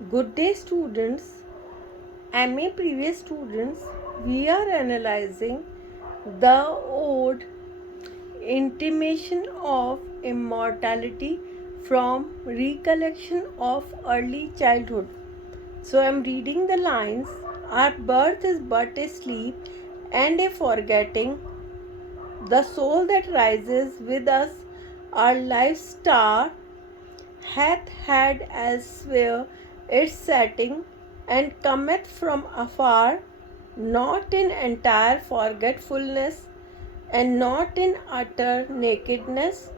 Good day, students. MA previous students, we are analyzing the ode Intimation of Immortality from Recollection of Early Childhood. So I am reading the lines. Our birth is but a sleep and a forgetting. The soul that rises with us, our life's star, hath had elsewhere its setting, and cometh from afar, not in entire forgetfulness, and not in utter nakedness,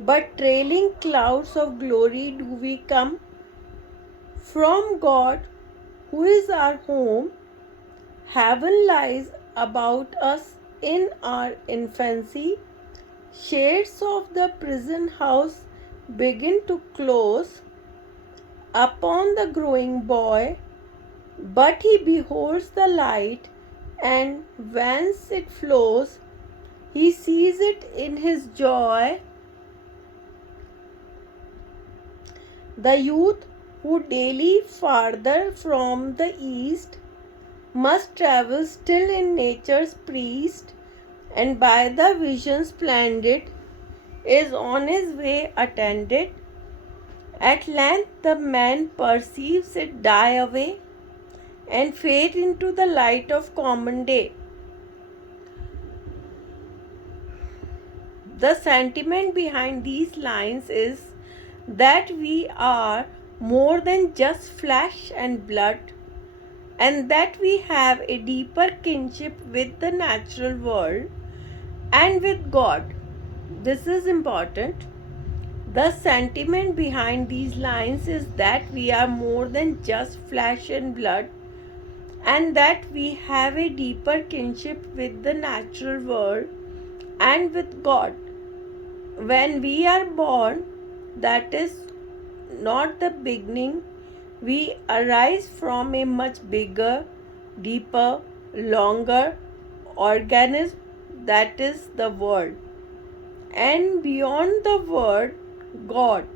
but trailing clouds of glory do we come from God, who is our home. Heaven lies about us in our infancy. Shades of the prison house begin to close upon the growing boy, but he beholds the light, and whence it flows, he sees it in his joy. The youth who daily farther from the east must travel still in nature's priest, and by the vision splendid is on his way attended. At length the man perceives it die away and fade into the light of common day. The sentiment behind these lines is that we are more than just flesh and blood, and that we have a deeper kinship with the natural world and with God. This is important. The sentiment behind these lines is that we are more than just flesh and blood, and that we have a deeper kinship with the natural world and with God. When we are born, that is not the beginning. We arise from a much bigger, deeper, longer organism, that is the world. And beyond the world, God.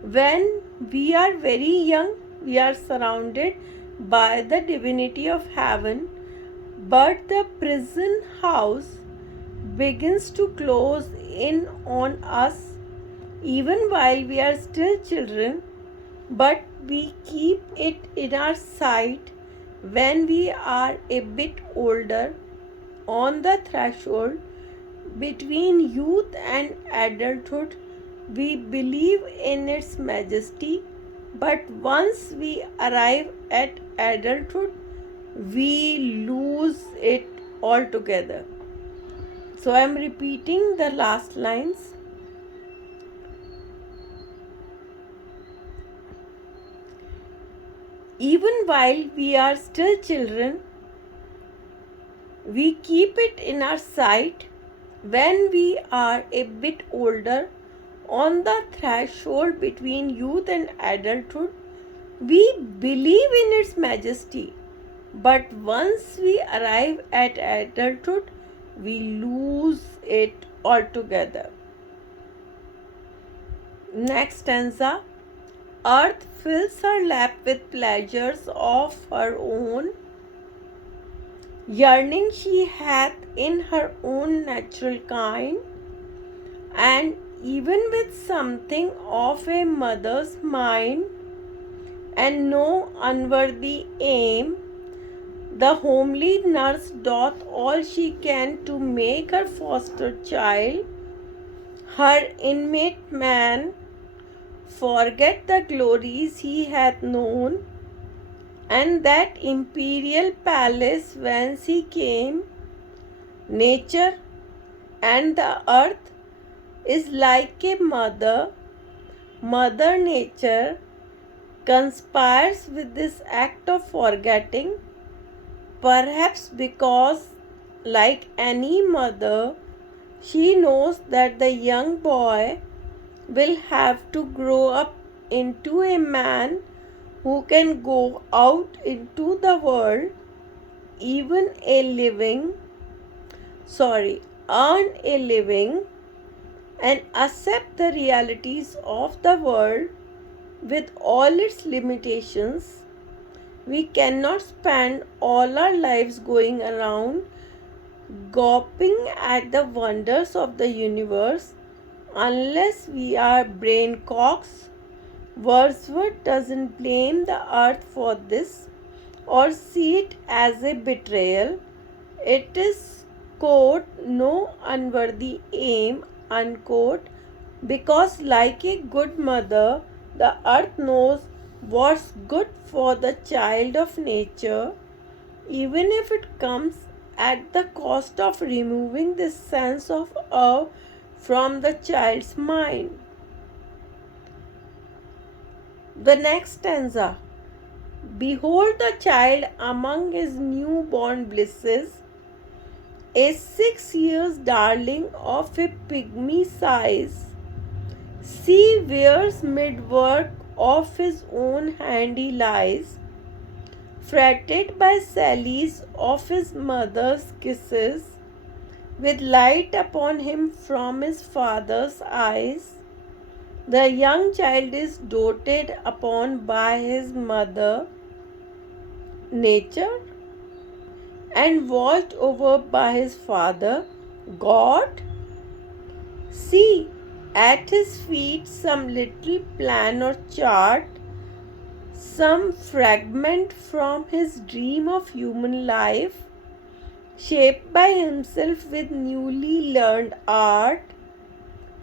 When we are very young, we are surrounded by the divinity of heaven, but the prison house begins to close in on us even while we are still children, but we keep it in our sight when we are a bit older, on the threshold between youth and adulthood. We believe in its majesty, but once we arrive at adulthood, we lose it altogether. So I am repeating the last lines. Even while we are still children, we keep it in our sight when we are a bit older, on the threshold between youth and adulthood. We believe in its majesty, but once we arrive at adulthood, we lose it altogether. Next stanza. Earth fills her lap with pleasures of her own. Yearning she hath in her own natural kind, and even with something of a mother's mind, and no unworthy aim, the homely nurse doth all she can to make her foster child, her inmate man, forget the glories he hath known, and that imperial palace whence he came. Nature and the earth is like a mother. Mother Nature conspires with this act of forgetting, perhaps because, like any mother, she knows that the young boy will have to grow up into a man who can go out into the world, even a living, earn a living, and accept the realities of the world, with all its limitations. We cannot spend all our lives going around gawping at the wonders of the universe unless we are brain cocks. Wordsworth doesn't blame the earth for this or see it as a betrayal. It is, quote, no unworthy aim, unquote, because like a good mother, the earth knows what's good for the child of nature, even if it comes at the cost of removing this sense of awe from the child's mind. The next stanza. Behold the child among his newborn blisses, a 6 years darling of a pygmy size. See where's mid work of his own hand he lies, fretted by sallies of his mother's kisses, with light upon him from his father's eyes. The young child is doted upon by his mother, nature, and watched over by his father, God. See at his feet some little plan or chart, some fragment from his dream of human life, shaped by himself with newly learned art,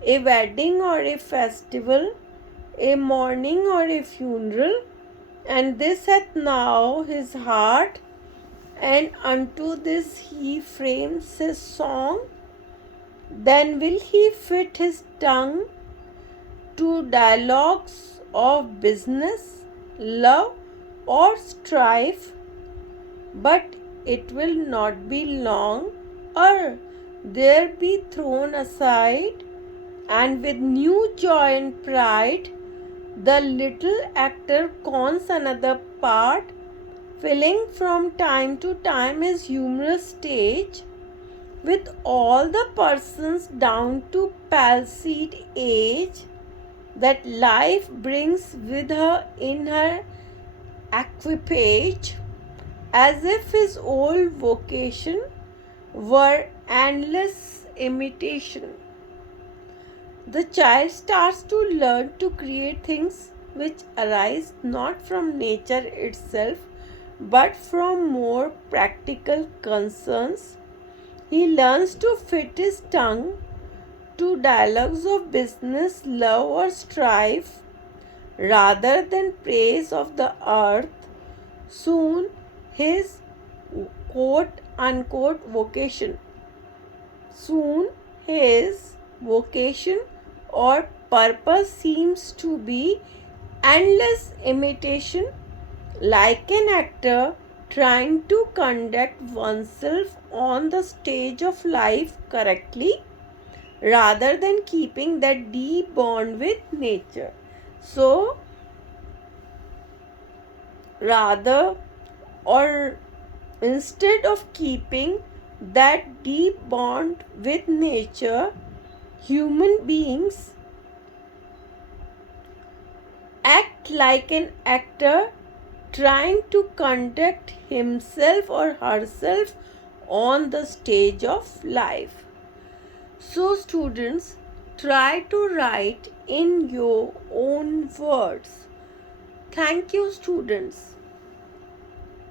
a wedding or a festival, a mourning or a funeral, and this hath now his heart, and unto this he frames his song. Then will he fit his tongue to dialogues of business, love, or strife, but it will not be long, or there be thrown aside, and with new joy and pride, the little actor cons another part, filling from time to time his humorous stage with all the persons down to palsied age that life brings with her in her equipage, as if his old vocation were endless imitation. The child starts to learn to create things which arise not from nature itself but from more practical concerns. He learns to fit his tongue to dialogues of business, love, or strife rather than praise of the earth. Soon his quote unquote vocation. Soon his vocation or purpose seems to be endless imitation, like an actor trying to conduct oneself on the stage of life correctly rather than keeping that deep bond with nature. So, rather or instead of keeping that deep bond with nature, human beings act like an actor trying to conduct himself or herself on the stage of life. So, students, try to write in your own words. Thank you, students.